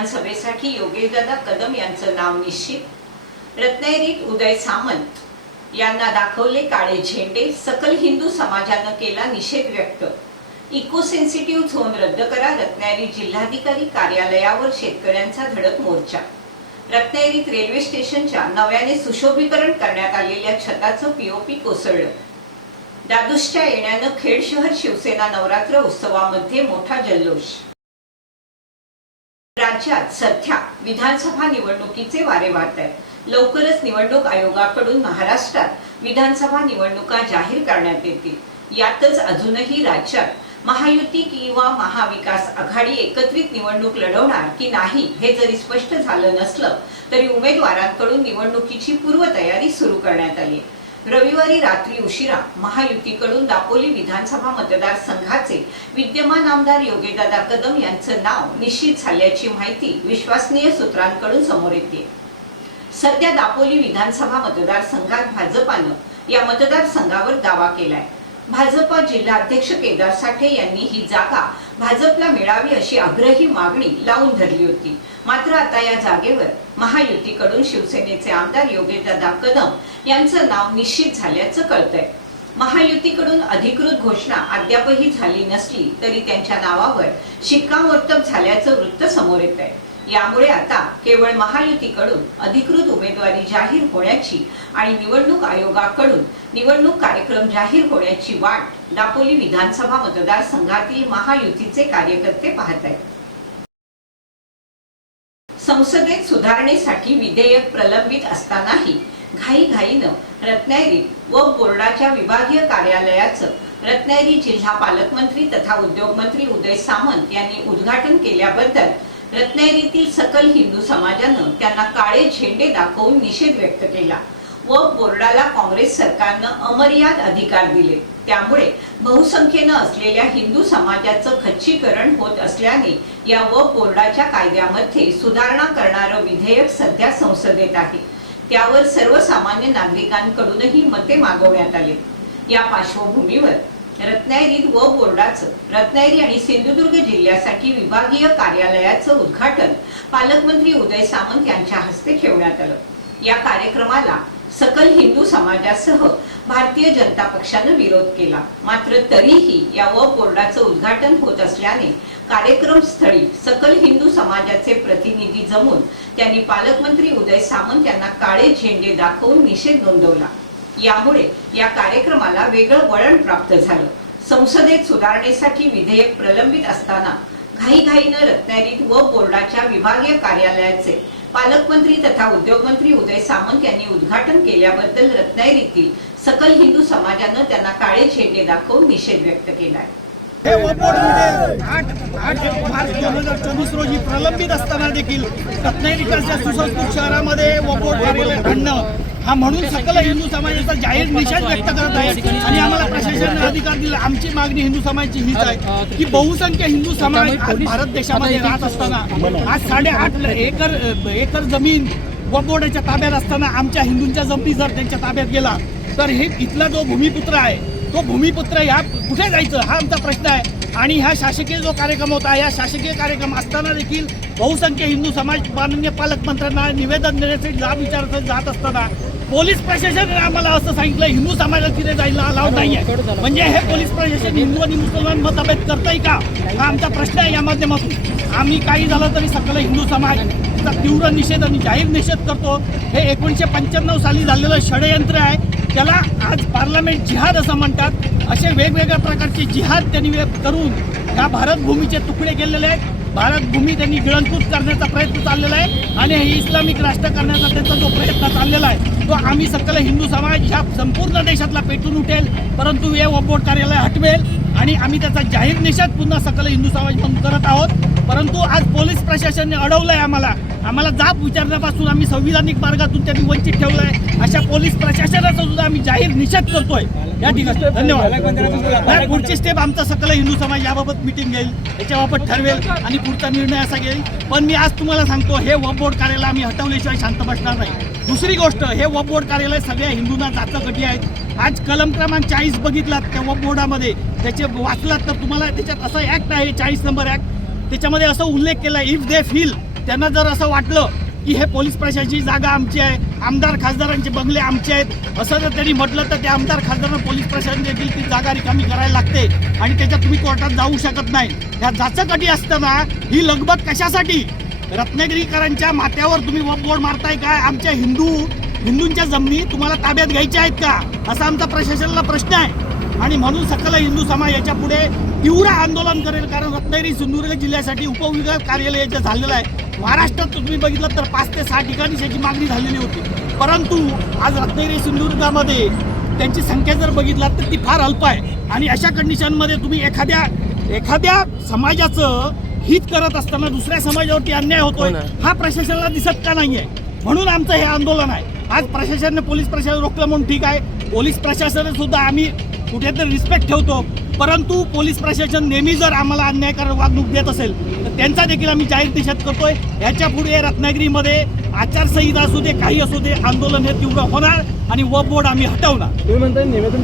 विधानसभेसाठी योगेशदादा कदम यांचं नाव निश्चित. रत्नागिरीत उदय सामंत यांना दाखवले काळे झेंडे. सकल हिंदू समाजानं केला निषेध व्यक्त. इको सेन्सिटिव्ह झोन रद्द करा. रत्नागिरी जिल्हाधिकारी कार्यालयावर शेतकऱ्यांचा धडक मोर्चा. रत्नागिरीत रेल्वे स्टेशनच्या नव्याने सुशोभीकरण करण्यात आलेल्या छताचं पीओपी कोसळलं. दादूसच्या येण्यानं खेड शहर शिवसेना नवरात्र उत्सवामध्ये मोठा जल्लोष. राज्यात सध्या विधानसभा निवडणुकीचे वारे वाहत आहेत. लवकरच निवडणूक आयोगाकडून महाराष्ट्रात विधानसभा निवडणुका जाहीर करण्यात येतील. यातच अजूनही राज्यात महायुती किंवा महाविकास आघाडी एकत्रित निवडणूक लढवणार की नाही हे जरी स्पष्ट झालं नसलं तरी उमेदवारांकडून निवडणुकीची पूर्वतयारी सुरू करण्यात आली. रविवारी रात्री उशिरा महायुतीकडून दापोली विधानसभा मतदारसंघाचे विद्यमान आमदार योगेदादा कदम यांचं नाव निश्चित झाल्याची माहिती विश्वसनीय सूत्रांकडून समोर येते. सध्या दापोली विधानसभा मतदारसंघात भाजपानं या मतदारसंघावर दावा केलाय. भाजपा जिल्हाध्यक्ष केदार साठे यांनी ही जागा भाजपला मिळावी अशी आग्रही मागणी लावून धरली होती. मात्र आता या जागेवर महायुतीकडून शिवसेनेचे आमदार योगेशदादा कदम यांचं नाव निश्चित झाल्याचं कळतंय. महायुतीकडून अधिकृत घोषणा अद्यापही झाली नसली तरी त्यांच्या नावावर शिक्कामोर्तब झाल्याचं वृत्त समोर येत आहे यामुळे आता केवळ महायुतीकडून अधिकृत उमेदवारी जाहीर होण्याची आणि निवडणूक आयोगाकडून निवडणूक कार्यक्रम जाहीर होण्याची वाट दापोली विधानसभा मतदारसंघातील महायुतीचे कार्यकर्ते पाहत आहेत संसदेत सुधारणेसाठी विधेयक प्रलंबित असतानाही घाईघाईनं रत्नागिरी व बोर्डाच्या विभागीय कार्यालयाचं रत्नागिरी जिल्हा पालकमंत्री तथा उद्योगमंत्री उदय सामंत यांनी उद्घाटन केल्याबद्दल रत्नागिरीतील सकल हिंदू समाजानं त्यांना काळे झेंडे दाखवून निषेध व्यक्त केला. व बोर्डाला काँग्रेस सरकारनं अमर्याद अधिकार दिले. त्यामुळे बहुसंख्येनं असलेल्या हिंदू समाजाचं खच्चीकरण होत असल्याने या व बोर्डाच्या कायद्यामध्ये सुधारणा करणारं विधेयक सध्या संसदेत आहे. त्यावर सर्वसामान्य नागरिकांकडूनही मते मागवण्यात आले. या पार्श्वभूमीवर रत्नागिरीत व बोर्डाचं रत्नागिरी आणि सिंधुदुर्ग जिल्ह्यासाठी विभागीय कार्यालयाचं उद्घाटन पालकमंत्री उदय सामंत यांच्या हस्ते ठेवण्यात आलं. या कार्यक्रमाला सकल हिंदू समाजासह भारतीय जनता पक्षानं विरोध केला. मात्र तरीही या व बोर्डाचं उद्घाटन होत असल्याने कार्यक्रम स्थळी सकल हिंदू समाजाचे प्रतिनिधी जमून त्यांनी पालकमंत्री उदय सामंत यांना काळे झेंडे दाखवून निषेध नोंदवला. यामुळे या कार्यक्रमाला वेगळं वळण प्राप्त झालं. संसदेत सुधारणेसाठी विधेयक प्रलंबित असताना घाईघाईनं रत्नागिरीत व बोर्डाच्या विभागीय कार्यालयाचे पालकमंत्री तथा उद्योगमंत्री उदय सामंत यांनी उद्घाटन केल्याबद्दल रत्नागिरीतील सकल हिंदू समाजानं त्यांना काळे झेंडे दाखवून निषेध व्यक्त केलाय. हे म्हणजे आठ आठ मार्च दोन हजार चोवीस रोजी प्रलंबित असताना देखील रत्नागिरीच्या सुसंस्कृत शहरामध्ये वपोट कार्यालय आणणं हा म्हणून सकल हिंदू समाजाचा जाहीर निषेध व्यक्त करत आहे. आणि आम्हाला प्रशासनाने अधिकार दिला. आमची मागणी हिंदू समाजाची हीच आहे. की बहुसंख्य हिंदू समाज आज भारत देशामध्ये राहत असताना आज साडेआठ एकर एकर जमीन वपोर्डाच्या ताब्यात असताना आमच्या हिंदूंच्या जमिनी जर त्यांच्या ताब्यात गेला तर हे इथला जो भूमिपुत्र आहे तो भूमिपुत्र ह्या कुठे जायचं? हा आमचा प्रश्न आहे. आणि ह्या शासकीय जो कार्यक्रम होता या शासकीय कार्यक्रम असताना देखील बहुसंख्य हिंदू समाज माननीय पालकमंत्र्यांना निवेदन देण्यासाठी जाब विचारत जात असताना पोलीस प्रशासनाने आम्हाला असं सांगितलं हिंदू समाजाला तिथे जायला अलाउड नाही आहे म्हणजे हे पोलीस प्रशासन हिंदू आणि मुसलमान मतभेद करतंय का? हा आमचा प्रश्न आहे या माध्यमातून. आम्ही काही झालं तरी सकल हिंदू समाज चा तीव्र निषेध आणि जाहीर निषेध करतो. हे एकोणीसशे पंच्याण्णव साली झालेलं षडयंत्र आहे. त्याला आज पार्लमेंट जिहाद असं म्हणतात. असे वेगवेगळ्या प्रकारचे जिहाद त्यांनी करून या भारत भूमीचे तुकडे केलेले आहेत? भारत भूमी त्यांनी गिळंकृत करण्याचा प्रयत्न चाललेला आहे आणि हे इस्लामिक राष्ट्र करण्याचा त्यांचा जो प्रयत्न चाललेला आहे तो आम्ही सकल हिंदू समाज ह्या संपूर्ण देशातला पेटून उठेल परंतु हे वपोट कार्यालय हटवेल आणि आम्ही त्याचा जाहीर निषेध पुन्हा सकल हिंदू समाज म्हणून करत आहोत. परंतु आज पोलीस प्रशासनाने आहे आम्हाला. आम्हाला जाब विचारण्यापासून आम्ही संविधानिक मार्गातून त्यांनी वंचित ठेवलं आहे अशा पोलीस प्रशासनाचा सुद्धा आम्ही जाहीर निषेध करतोय. या ठिकाणी. धन्यवाद. पुढची स्टेप आमचा सकल हिंदू समाज याबाबत मिटिंग घेईल. याच्याबाबत ठरवेल आणि पुढचा निर्णय असा घेईल. पण मी आज तुम्हाला सांगतो हे बोर्ड कार्यालय आम्ही हटवल्याशिवाय शांत बसणार नाही. दुसरी गोष्ट हे वब बोर्ड कार्यालय सगळ्या हिंदूंना जातं कटी आहेत. आज कलम क्रमांक चाळीस बघितलात त्या वब बोर्डामध्ये त्याचे वाचलात तर तुम्हाला त्याच्यात असा ऍक्ट आहे चाळीस नंबर ऍक्ट त्याच्यामध्ये असं उल्लेख केला इफ दे फील त्यांना जर असं वाटलं की हे पोलीस प्रशासनाची जागा आमची आहे आमदार खासदारांचे बंगले आमचे आहेत असं जर त्यांनी म्हटलं तर त्या आमदार खासदारांना पोलीस प्रशासन देखील ती जागा रिकामी करायला लागते. आणि त्याच्यात तुम्ही कोर्टात जाऊ शकत नाही. ह्या जाचकटी असताना ही लगबग कशासाठी? रत्नागिरीकरांच्या माथ्यावर तुम्ही वब बोर्ड मारताय काय? आमच्या हिंदू हिंदूंच्या जमिनी तुम्हाला ताब्यात घ्यायच्या आहेत का? असा आमचा प्रशासनाला प्रश्न आहे. आणि म्हणून सकल हिंदू समाज याच्यापुढे तीव्र आंदोलन करेल कारण रत्नागिरी सिंधुदुर्ग जिल्ह्यासाठी उपविभाग कार्यालय याचं झालेलं आहे. महाराष्ट्रात तुम्ही बघितलं तर पाच ते सहा ठिकाणी त्याची मागणी झालेली होती. परंतु आज रत्नागिरी सिंधुदुर्गामध्ये त्यांची संख्या जर बघितलात तर ती फार अल्प आहे. आणि अशा कंडिशनमध्ये तुम्ही एखाद्या एखाद्या समाजाचं हित करत असताना दुसऱ्या समाजावरती अन्याय होतोय हा प्रशासनाला दिसत का नाहीये? म्हणून आमचं हे आंदोलन आहे. आज प्रशासनाने पोलीस प्रशासन रोखलं म्हणून ठीक आहे. पोलीस प्रशासन सुद्धा आम्ही कुठेतरी रिस्पेक्ट ठेवतो. परंतु पोलीस प्रशासन नेहमी जर आम्हाला अन्यायकारक वागणूक देत असेल तर त्यांचा देखील आम्ही जाहीर निषेध करतोय. याच्यापुढे रत्नागिरीमध्ये आचारसंहिता असू दे काही असू दे आंदोलन हे तीव्र होणार आणि व बोर्ड आम्ही हटवणार. तुम्ही म्हणताय निवेदन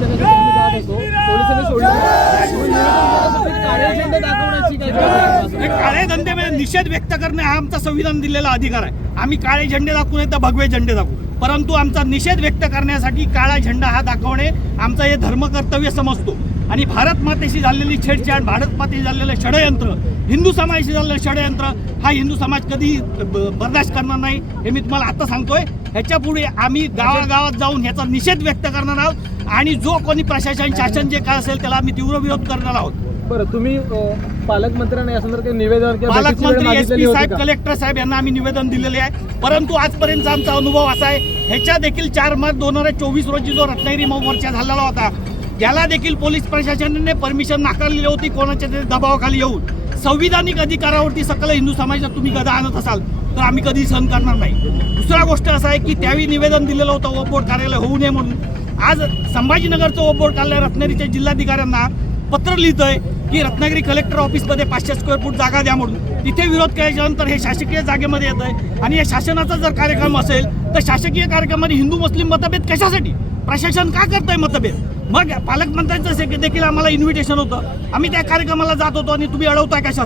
काळे धंद्यामध्ये निषेध व्यक्त करणे हा आमचा संविधान दिलेला अधिकार आहे. आम्ही काळे झेंडे दाखवू नये तर भगवे झेंडे दाखवू. परंतु आमचा निषेध व्यक्त करण्यासाठी काळा झेंडा हा दाखवणे आमचं हे धर्मकर्तव्य समजतो. आणि भारत मातेशी झालेली छेडछाड भारत मातेशी झालेलं षडयंत्र हिंदू समाजाशी झालेलं षडयंत्र हा हिंदू समाज कधी ब- बर्दाश्त करणार नाही हे मी तुम्हाला आता सांगतोय. ह्याच्यापुढे आम्ही गावागावात जाऊन ह्याचा निषेध व्यक्त करणार आहोत. आणि जो कोणी प्रशासन शासन जे काय असेल त्याला आम्ही तीव्र विरोध करणार आहोत. बरं तुम्ही पालकमंत्र्यांना या संदर्भात निवेदन पालकमंत्री एस पी साहेब? कलेक्टर साहेब यांना आम्ही निवेदन दिलेले आहे. परंतु आजपर्यंतचा आमचा अनुभव असा आहे ह्याच्या देखील चार मार्च दोन हजार चोवीस रोजी जो रत्नागिरी मोर्चा झालेला होता याला देखील पोलीस प्रशासनाने परमिशन नाकारलेली होती कोणाच्या तरी दबावाखाली येऊन. संविधानिक अधिकारावरती सकल हिंदू समाजात तुम्ही गदा आणत असाल तर आम्ही कधी सहन करणार नाही. दुसरा गोष्ट असा आहे की त्यावेळी निवेदन दिलेलं होतं ओपोर्ट कार्यालय होऊ नये म्हणून. आज संभाजीनगरचं ओपोर्ट कार्यालय रत्नागिरीच्या जिल्हाधिकाऱ्यांना पत्र लिहितंय की रत्नागिरी कलेक्टर ऑफिसमध्ये पाचशे स्क्वेअर फूट जागा द्या म्हणून. तिथे विरोध केल्याच्या हे शासकीय जागेमध्ये येत आहे आणि या शासनाचा जर कार्यक्रम असेल तर शासकीय कार्यक्रमामध्ये हिंदू मुस्लिम मतभेद कशासाठी? प्रशासन का करतंय मतभेद? मग पालकमंत्र्यांचं देखील आम्हाला इन्व्हिटेशन होतं. आम्ही त्या कार्यक्रमाला जात होतो आणि तुम्ही अडवताय कशा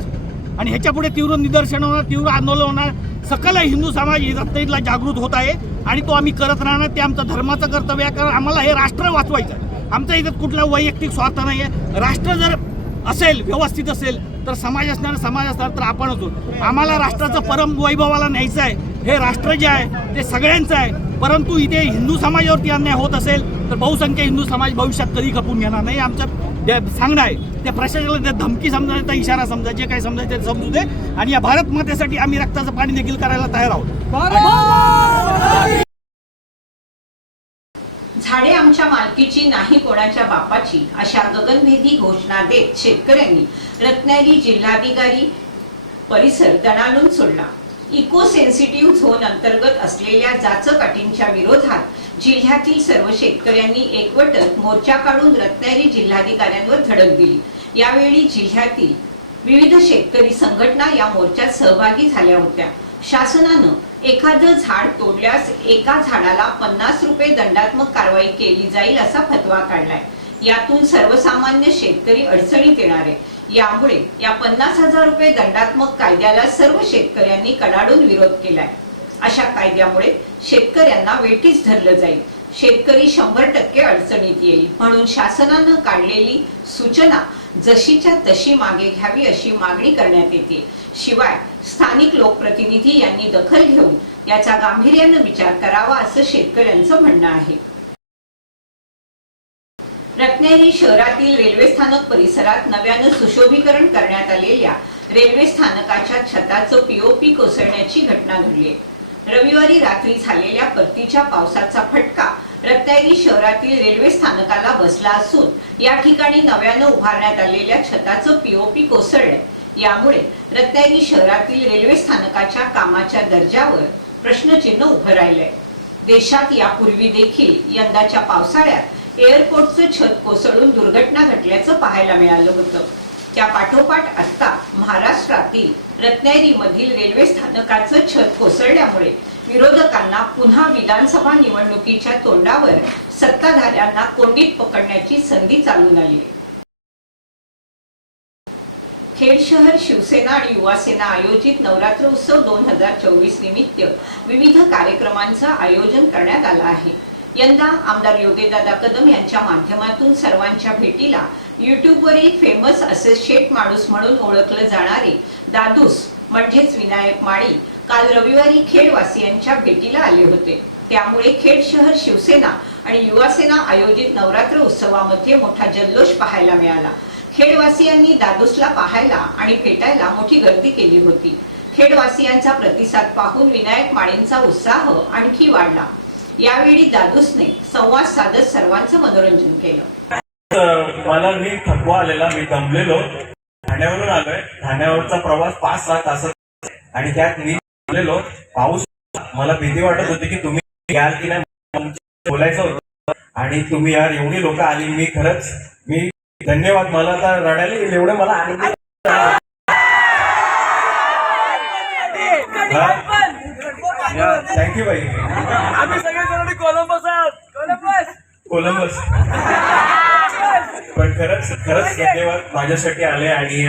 आणि ह्याच्या पुढे तीव्र निदर्शन होणार तीव्र आंदोलन होणार. सकल हिंदू समाज रत्नागिरीला जागृत होत आहे आणि तो आम्ही करत राहणार. ते आमचं धर्माचं कर्तव्य आहे. कारण आम्हाला हे राष्ट्र वाचवायचं आहे. आमच्या इथं कुठला वैयक्तिक स्वार्थ नाही आहे राष्ट्र जर असेल व्यवस्थित असेल तर समाज असणार समाज असणार तर आपण असू आम्हाला राष्ट्राचं परम वैभवाला न्यायचं आहे हे राष्ट्र जे आहे ते सगळ्यांचं आहे. परंतु इथे हिंदू समाजावरती अन्याय होत असेल तर बहुसंख्य हिंदू समाज भविष्यात कधी खपून घेणार नाही आमचं जे सांगणं आहे. त्या प्रशासनाला त्या धमकी समजायचा इशारा समजा जे काही समजायचं ते समजू दे. आणि या भारत मातेसाठी आम्ही रक्ताचं पाणी देखील करायला तयार आहोत. झाडे आमच्या मालकीची नाही कोणाच्या बापाची अशा गगनभेदी घोषणा देत शेतकऱ्यांनी रत्नागिरी जिल्हाधिकारी परिसर दणाणून सोडला. इको सेन्सिटिव्ह झोन अंतर्गत असलेल्या जाचकाटींच्या विरोधात जिल्ह्यातील सर्व शेतकऱ्यांनी एकवटत मोर्चा काढून रत्नागिरी जिल्हाधिकाऱ्यांवर धडक दिली. यावेळी जिल्ह्यातील विविध शेतकरी संघटना या मोर्चात सहभागी झाल्या होत्या. शासनानं एखादं झाड तोडल्यास एका झाडाला पन्नास रुपये दंडात्मक कारवाई केली जाईल असा फतवा काढलाय. यातून सर्वसामान्य शेतकरी अडचणीत येणार आहे. यामुळे या पन्नास हजार रुपये दंडात्मक कायद्याला सर्व शेतकऱ्यांनी कडाडून विरोध केलाय. अशा कायद्यामुळे शेतकऱ्यांना वेठीच धरलं जाईल. शेतकरी शंभर टक्के अडचणीत येईल. म्हणून शासनानं काढलेली सूचना जशीच्या तशी मागे घ्यावी अशी मागणी करण्यात येते. शिवाय स्थानिक लोकप्रतिनिधी यांनी दखल घेऊन याचा गांभीर्यानं विचार करावा असं शेतकऱ्यांचं म्हणणं आहे. रत्नागिरी शहरातील रेल्वे स्थानक परिसरात नव्यानं सुशोभीकरण करण्यात आलेल्या रेल्वे स्थानकाच्या छताचं पीओपी कोसळण्याची घटना घडली. रविवारी रात्री झालेल्या परतीच्या पावसाचा फटका रत्नागिरी शहरातील रेल्वे स्थानकाला बसला असून या ठिकाणी नव्यानं उभारण्यात आलेल्या छताचं पीओपी कोसळलं. यामुळे रत्नागिरी शहरातील रेल्वे स्थानकाच्या कामाच्या दर्जावर प्रश्नचिन्ह उभं राहिलंय देशात यापूर्वी देखील यंदाच्या पावसाळ्यात एअरपोर्टचं छत कोसळून दुर्घटना घडल्याचं पाहायला मिळालं होतं त्या पाठोपाठ आता महाराष्ट्रातील रत्नागिरीमधील रेल्वे स्थानकाचं छत कोसळल्यामुळे विरोधकांना पुन्हा विधानसभा निवडणुकीच्या तोंडावर सत्ताधाऱ्यांना कोंडीत पकडण्याची संधी चालून आली आहे. खेड शहर शिवसेना आणि युवासेना आयोजित नवरात्र उत्सव दोन हजार चोवीस निमित्त विविध कार्यक्रमांचं आयोजन करण्यात आलं आहे. यंदा आमदार योगेदादा कदम यांच्या माध्यमातून सर्वांच्या भेटीला युट्यूबवरील फेमस असे शेट माणूस म्हणून ओळखलं जाणारे दादूस म्हणजेच विनायक माळी काल रविवारी खेडवासियांच्या भेटीला आले होते. त्यामुळे खेड शहर शिवसेना आणि युवासेना आयोजित नवरात्र उत्सवामध्ये मोठा जल्लोष पाहायला मिळाला. खेडवासियांनी दादूसला पाहायला आणि भेटायला मोठी गर्दी केली होती. खेडवासियांचा प्रतिसाद पाहून विनायक माळींचा उत्साह आणखी वाढला. यावेळी दादूसने संवाद साधत सर्वांचं मनोरंजन केलं. मला मी थकवा आलेला मी दमलेलो. ठाण्यावरून आलोय. ठाण्यावरचा प्रवास पाच सहा तासात आणि त्यात मी दमलेलो. पाऊस मला भीती वाटत होती की तुम्ही याल की नाही बोलायचं होतं. आणि तुम्ही यार एवढी लोक आली मी खरंच मी धन्यवाद मला आता रडायला येईल एवढं मला आनंद थँक्यू बाई. आम्ही सगळे जण कोलंबस आहोत कोलंबस कोलंबस पण खरंच खरंच धन्यवाद. माझ्यासाठी आले आणि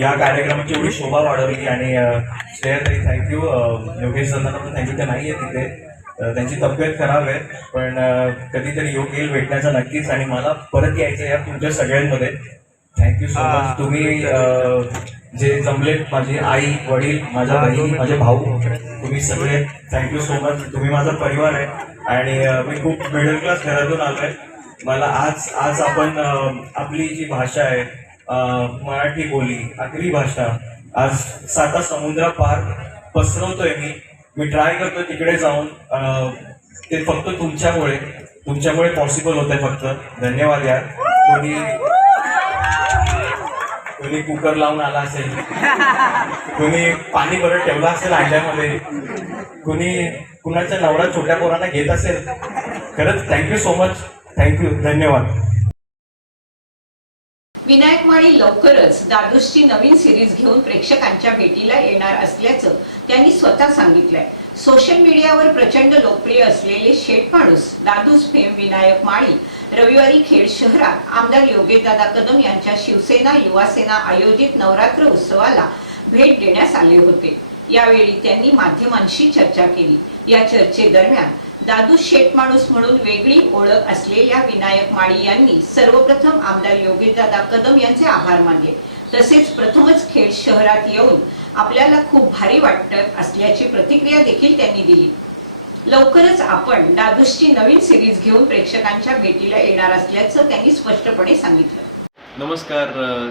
या कार्यक्रमाची एवढी शोभा वाढवली आणि अं, श्रेयाताई थँक्यू योगेश दादांना पण थँक्यू ते नाही आहे तिथे. त्यांची तब्येत खराब आहे पण कधीतरी योग येईल भेटण्याचा नक्कीच आणि मला परत यायचं या तुमच्या सगळ्यांमध्ये. थँक्यू सो मच तुम्ही जे जमलेत माझी आई वडील माझ्या बहिणी माझे भाऊ तुम्ही सगळे थँक्यू सो मच तुम्ही माझा परिवार आहे आणि मी खूप मिडल क्लास घरातून आलोय. मला आज आज आपण आपली जी भाषा आहे मराठी बोली आगरी भाषा आज साता समुद्रा पार पसरवतोय मी. मी ट्राय करतोय तिकडे जाऊन. ते फक्त तुमच्यामुळे. तुमच्यामुळे पॉसिबल होत आहे फक्त. धन्यवाद यार. कोणी कोणी कुकर लावून आला असेल. कोणी पाणी बरं ठेवलं असेल अंड्यामध्ये कोणी कुणाच्या नवरा छोट्या पोरांना घेत असेल. खरंच थँक्यू सो मच थँक्यू धन्यवाद. विनायक माळी लवकरच दादूसची नवीन सिरीज घेऊन प्रेक्षकांच्या भेटीला येणार असल्याचं त्यांनी स्वतः सांगितलंय. सोशल मीडियावर प्रचंड लोकप्रिय असलेले शेठ माणूस दादूस फेम विनायक माळी रविवारी खेड शहरात आमदार योगेशदादा कदम यांच्या शिवसेना युवासेना आयोजित नवरात्र उत्सवाला भेट देण्यास आले होते. यावेळी त्यांनी माध्यमांशी चर्चा केली. या चर्चेदरम्यान दादू शेठ माणूस म्हणून वेगळी ओळख असलेल्या विनायक माळी यांनी सर्वप्रथम आमदार योगेशदादा कदम यांचे आभार मानले. तसेच प्रथमच खेड शहरात येऊन आपल्याला खूप भारी वाटत असल्याची प्रतिक्रिया देखील त्यांनी दिली. लवकरच आपण दादूसची नवीन सिरीज घेऊन प्रेक्षकांच्या भेटीला येणार असल्याचं त्यांनी स्पष्टपणे सांगितलं. नमस्कार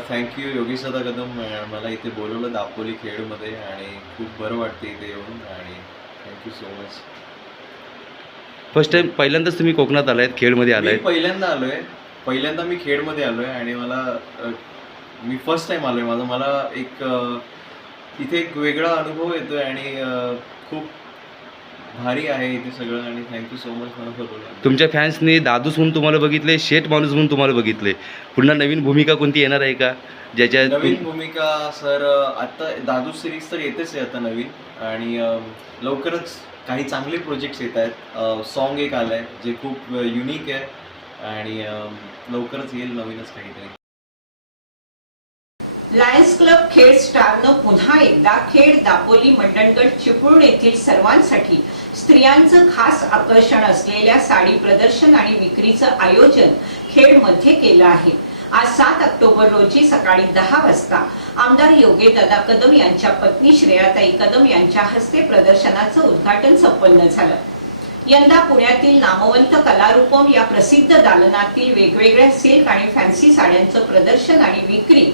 थँक्यू योगेश दादा कदम मला इथे बोलवलं दापोली खेडमध्ये आणि खूप बरं वाटते इथे येऊन आणि thank you so much first time पहिल्यांदाच तुम्ही कोकणात आलायत खेडमध्ये मी आलायत. पहिल्यांदा आलोय. पहिल्यांदा मी खेडमध्ये आलोय आणि मला अ, मी फर्स्ट टाइम आलोय. माझा मला एक अ, इथे एक वेगळा अनुभव येतोय आणि अ, खूप भारी आहे इथे सगळं आणि थँक्यू सो मच मला बोलवलं तुमच्या फॅन्सनी दादूस म्हणून तुम्हाला बघितले शेठ माणूस म्हणून तुम्हाला बघितले. पुन्हा नवीन भूमिका कोणती येणार आहे का? ज्याच्यात नवीन भूमिका सर आता दादू सिरीज तर येतेच आहे आता नवीन. आणि लवकरच काही चांगले प्रोजेक्ट्स येत आहेत. सॉन्ग एक आलं आहे जे खूप युनिक आहे आणि लवकरच येईल नवीनच काहीतरी. लायन्स क्लब खेड स्टारनं पुन्हा एकदा खेड दापोली मंडणगड चिपळूण येथील सर्वांसाठी स्त्रियांचं खास आकर्षण असलेल्या साडी प्रदर्शन आणि विक्रीचं आयोजन खेडमध्ये केलं आहे. आज सात ऑक्टोबर रोजी सकाळी दहा वाजता आमदार योगेदादा कदम यांच्या पत्नी श्रेयाताई कदम यांच्या हस्ते प्रदर्शनाचं उद्घाटन संपन्न झालं. यंदा पुण्यातील नामवंत कलारूपम या प्रसिद्ध दालनातील वेगवेगळ्या सिल्क आणि फॅन्सी साड्यांचं प्रदर्शन आणि विक्री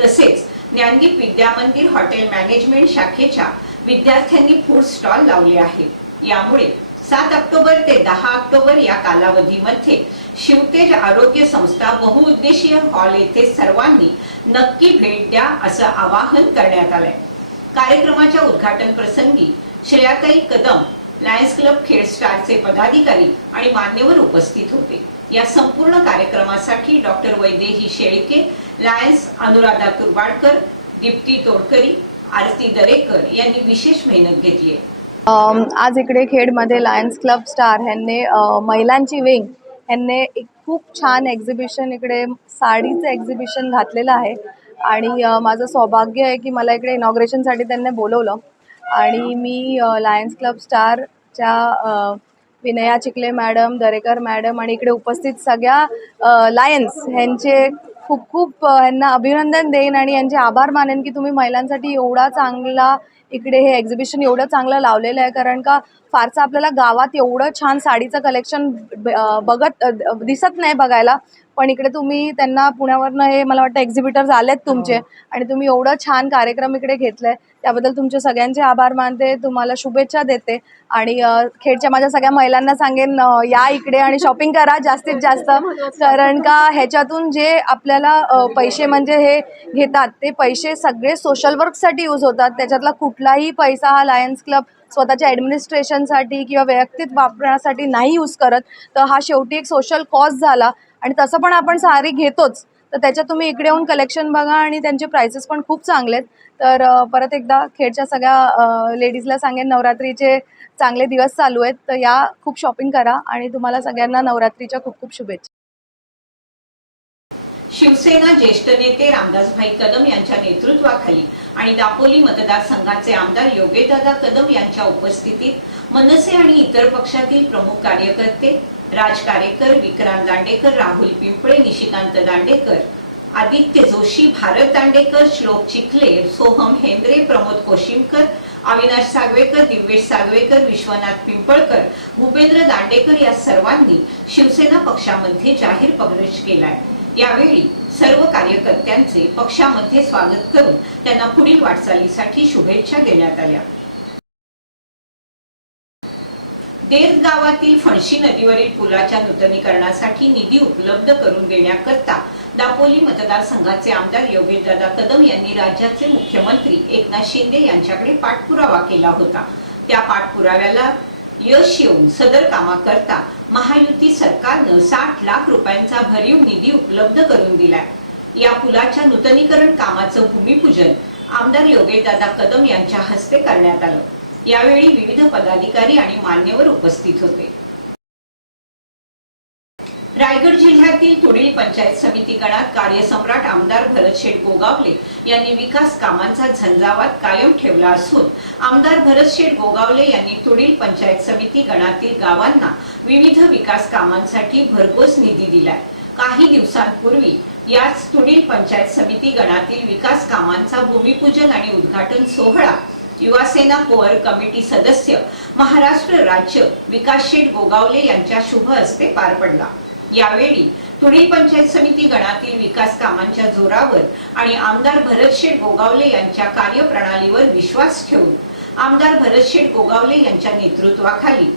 तसेच ज्ञानदीप विद्यामंदिर हॉटेल मॅनेजमेंट शाखेच्या विद्यार्थ्यांनी फूड स्टॉल लावले आहेत. यामुळे सात ऑक्टोबर ते दहा ऑक्टोबर या कालावधीमध्ये शिवतेज आरोग्य संस्था बहुउद्देशीय हॉल येथे सर्वांनी नक्की भेट द्या असं आवाहन करण्यात आलंय. कार्यक्रमाच्या उद्घाटन प्रसंगी श्रेयाताई कदम लायन्स क्लब खेळ स्टारचे पदाधिकारी आणि मान्यवर उपस्थित होते. या संपूर्ण कार्यक्रमासाठी डॉक्टर वैदेही शेळके लायन्स अनुराधा तुरबाडकर दीप्ती तोडकरी आरती दरेकर यांनी विशेष मेहनत घेतली आहे. आज इकडे खेडमध्ये लायन्स क्लब स्टार ह्यांनी महिलांची विंग ह्यांनी एक खूप छान एक्झिबिशन इकडे साडीचं एक्झिबिशन घातलेलं आहे. आणि माझं सौभाग्य आहे की मला इकडे इनॉग्रेशनसाठी त्यांनी बोलवलं. आणि मी लायन्स क्लब स्टारच्या विनया चिखले मॅडम दरेकर मॅडम आणि इकडे उपस्थित सगळ्या लायन्स ह्यांचे खूप खूप यांना ह्यांना अभिनंदन देईन आणि यांचे आभार मानेन की तुम्ही महिलांसाठी एवढा चांगला इकडे हे एक्झिबिशन एवढं चांगलं लावलेलं आहे. कारण का फारसं आपल्याला गावात एवढं छान साडीचं कलेक्शन बघत दिसत नाही बघायला. पण इकडे तुम्ही त्यांना पुण्यावरनं हे मला वाटतं एक्झिबिटर्स आलेत तुमचे. आणि तुम्ही एवढं छान कार्यक्रम इकडे घेतलाय. त्याबद्दल तुमचे सगळ्यांचे आभार मानते तुम्हाला शुभेच्छा देते. आणि खेडच्या माझ्या सगळ्या महिलांना सांगेन या इकडे आणि शॉपिंग करा जास्तीत जास्त. कारण का ह्याच्यातून जे आपल्याला पैसे म्हणजे हे घेतात ते पैसे सगळे सोशल वर्कसाठी यूज होतात. त्याच्यातला कुठलाही पैसा हा लायन्स क्लब स्वतःच्या ॲडमिनिस्ट्रेशनसाठी किंवा वैयक्तिक वापरण्यासाठी नाही यूज करत. तर हा शेवटी एक सोशल कॉज झाला. आणि तसं पण आपण सारी घेतोच तर त्याच्यात तुम्ही इकडे येऊन कलेक्शन बघा आणि त्यांचे प्राइसेस पण खूप चांगले आहेत. तर परत एकदा खेडच्या सगळ्या लेडीजला सांगेन नवरात्रीचे चांगले दिवस चालू आहेत तर या खूप शॉपिंग करा आणि तुम्हाला सगळ्यांना नवरात्रीच्या खूप खूप शुभेच्छा. शिवसेना ज्येष्ठ नेते रामदासभाई कदम यांच्या नेतृत्वाखाली आणि दापोली मतदारसंघाचे आमदार योगेदादा कदम यांच्या उपस्थितीत मनसे आणि इतर पक्षातील प्रमुख कार्यकर्ते राज कारेकर विक्रांत दांडेकर राहुल पिंपळे निशिकांत दांडेकर आदित्य जोशी भारत दांडेकर श्लोक चिखले सोहम हेंद्रे प्रमोद कोशिमकर अविनाश सागवेकर दिव्येश सागवेकर विश्वनाथ पिंपळकर भूपेंद्र दांडेकर या सर्वांनी शिवसेना पक्षामध्ये जाहीर प्रवेश केलाय. यावेळी सर्व कार्यकर्त्यांचे पक्षामध्ये स्वागत करून त्यांना पुढील वाटचालीसाठी शुभेच्छा देण्यात आल्या. देर्द गावातील फणशी नदीवरील पुलाच्या नूतनीकरणासाठी निधी उपलब्ध करून देण्याकरता दापोली मतदारसंघाचे आमदार योगेशदादा कदम यांनी राज्याचे मुख्यमंत्री एकनाथ शिंदे यांच्याकडे पाठपुरावा केला होता. त्या पाठपुराव्याला यश येऊन सदर कामाकरता महायुती सरकारनं साठ लाख रुपयांचा भरीव निधी उपलब्ध करून दिलाय. या पुलाच्या नूतनीकरण कामाचं भूमिपूजन आमदार योगेशदादा कदम यांच्या हस्ते करण्यात आलं. यावेळी विविध पदाधिकारी आणि मान्यवर उपस्थित होते. रायगड जिल्ह्यातील तुडील पंचायत समिती गणात कार्यसम्राट आमदार भरत शेठ गोगावले यांनी विकास कामांचा झंझावात कायम ठेवला असून आमदार भरत शेठ गोगावले यांनी तुडील पंचायत समिती गणातील गावांना विविध विकास कामांसाठी भरघोस निधी दिलाय. काही दिवसांपूर्वी याच तुडील पंचायत समिती गणातील विकास कामांचा भूमिपूजन आणि उद्घाटन सोहळा युवासेना कोअर कमिटी सदस्य महाराष्ट्र राज्य विकास शेठ गोगावले यांच्या शुभ हस्ते पार पडला. यावेळी तुडी पंचायत समिती गणातील विकास कामांच्या जोरावर आणि आमदार भरत शेठ गोगावले यांच्या कार्यप्रणालीवर विश्वास ठेवून आमदार भरत शेठ गोगावले यांच्या नेतृत्वाखाली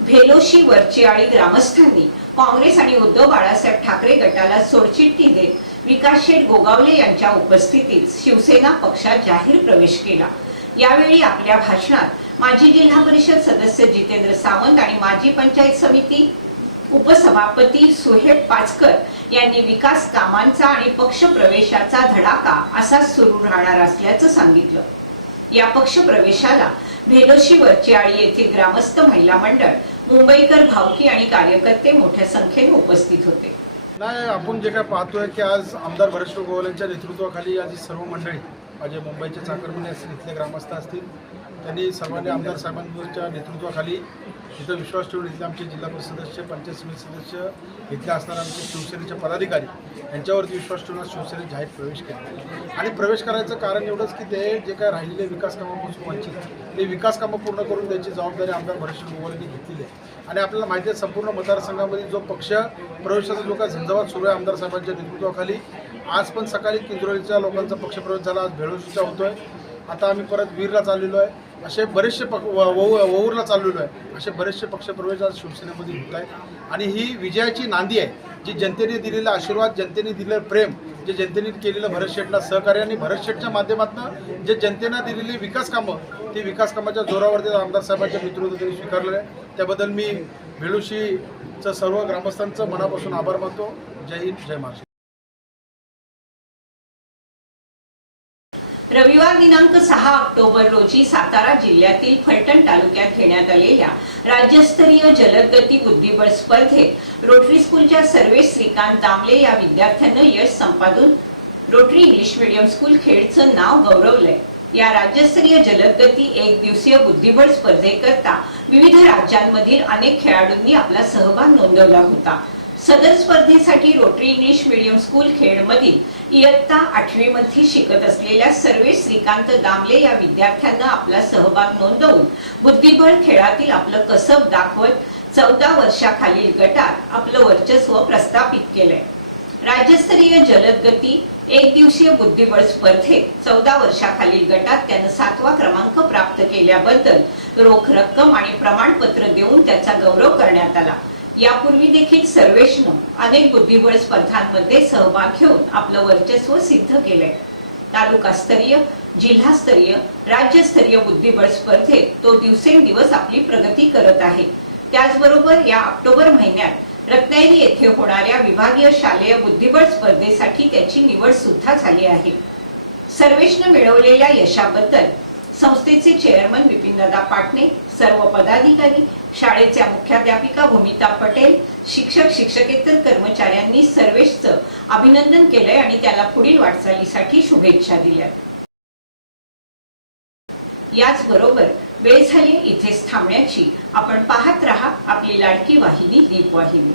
भेलोशी वरचेआळी ग्रामस्थांनी काँग्रेस आणि उद्धव बाळासाहेब ठाकरे गटाला सोडचिठ्ठी देत विकास शेठ गोगावले यांच्या उपस्थितीत शिवसेना पक्षात जाहीर प्रवेश केला. यावेळी आपल्या भाषणात माजी जिल्हा परिषद सदस्य जितेंद्र सावंत आणि माजी पंचायत समिती उपसभापती सुहेब पाचकर यांनी विकास कामांचा आणि पक्ष प्रवेशाचा धडाका असाच सुरू राहणार असल्याचं सांगितलं. या पक्ष प्रवेशाला भेलोशी वरचेआळी येथील ग्रामस्थ महिला मंडळ मुंबईकर भावकी आणि कार्यकर्ते मोठ्या संख्येने उपस्थित होते. नाही आपण जे काय पाहतोय की आज आमदार भरत गोवाल यांच्या नेतृत्वाखाली आज सर्व मंडळी माझे मुंबईचे चाकरमणी असतील इथले ग्रामस्थ असतील त्यांनी सर्वांनी आमदार साहेबांच्या नेतृत्वाखाली इथं विश्वास ठेवून इथले आमचे जिल्हा परिषद सदस्य पंचायत समिती सदस्य इथले असणारे आमचे शिवसेनेचे पदाधिकारी यांच्यावरती विश्वास ठेवून शिवसेनेत जाहीर प्रवेश केला. आणि प्रवेश करायचं कारण एवढंच की ते जे काय राहिलेले विकास कामापासून वंचित ते विकास कामं पूर्ण करून त्याची जबाबदारी आमदार भरत गोवाल घेतलेली आहे. आणि आपल्याला माहिती आहे संपूर्ण मतदारसंघामध्ये जो पक्ष प्रवेशाचा जो काय झंझावात सुरू आहे आमदार साहेबांच्या नेतृत्वाखाली आज पण सकाळी किंजरोलीच्या लोकांचा पक्षप्रवेश झाला आज भेळोशीचा होतोय. आता आम्ही परत वीरला चाललेलो आहे. असे बरेचसे पक्ष वऊरला चाललेलो आहे. असे बरेचसे पक्षप्रवेश आज शिवसेनेमध्ये होत आहे आणि ही विजयाची नांदी आहे जी जनतेने दिलेला आशीर्वाद जनतेने दिलेलं प्रेम जे जनतेने केलेलं भरत शेठला सहकार्य आणि भरत शेठच्या माध्यमातून जे जनतेनं दिलेली विकास कामं ती विकास कामाच्या जोरावरती आमदार साहेबांच्या नेतृत्वात त्यांनी स्वीकारलेलं आहे त्याबद्दल मी भेळुशीचं सर्व ग्रामस्थांचं मनापासून आभार मानतो. जय हिंद जय महाराष्ट्र. रविवार दिनांक सहा ऑक्टोबर रोजी सातारा जिल्ह्यातील फलटण तालुक्यात घेण्यात आलेल्या राज्यस्तरीय जलदगती बुद्धिबळ स्पर्धेत रोटरी स्कूलच्या सर्वेश श्रीकांत दामले या विद्यार्थ्यांना यश संपादून रोटरी इंग्लिश मीडियम स्कूल खेडचं नाव गौरवलंय. या राज्यस्तरीय जलदगती एक दिवसीय बुद्धिबळ स्पर्धेकरता विविध राज्यांमधील अनेक खेळाडूंनी आपला सहभाग नोंदवला होता. सदर स्पर्धेसाठी रोटरी इंग्लिश मीडियम स्कूल खेडमधील इयत्ता आठवी मध्ये शिकत असलेल्या सर्वेश श्रीकांत दामले या विद्यार्थ्यांना आपला सहभाग नोंदवून बुद्धिबळ खेळातील आपलं कसब दाखवत चौदा वर्षाखालील गटात आपलं वर्चस्व प्रस्थापित केलंय. राज्यस्तरीय जलदगती एक दिवसीय बुद्धिबळ स्पर्धेत चौदा वर्षाखालील गटात त्यानं सातवा क्रमांक प्राप्त केल्याबद्दल रोख रक्कम आणि प्रमाणपत्र देऊन त्याचा गौरव करण्यात आला. यापूर्वी देखील सर्वेशनं अनेक बुद्धिबळ स्पर्धांमध्ये सहभाग घेऊन आपलं वर्चस्व सिद्ध केलंय. तालुकास्तरीय जिल्हास्तरीय राज्यस्तरीय बुद्धिबळ स्पर्धेत तो दिवसेंदिवस आपली प्रगती करत आहे. त्याचबरोबर या ऑक्टोबर महिन्यात रत्नागिरी येथे होणाऱ्या विभागीय शालेय बुद्धिबळ स्पर्धेसाठी त्याची निवड सुद्धा झाली आहे. सर्वेशनं मिळवलेल्या यशाबद्दल संस्थेचे चेअरमन विपिनदादा पाटणे सर्व पदाधिकारी शाळेच्या मुख्याध्यापिका भूमिता पटेल शिक्षक शिक्षकेतर कर्मचाऱ्यांनी सर्वेशचं अभिनंदन केलंय आणि त्याला पुढील वाटचालीसाठी शुभेच्छा दिल्या. याचबरोबर वेळ झाली इथेच थांबण्याची आपण पाहत रहा आपली लाडकी वाहिनी दीप वाहिनी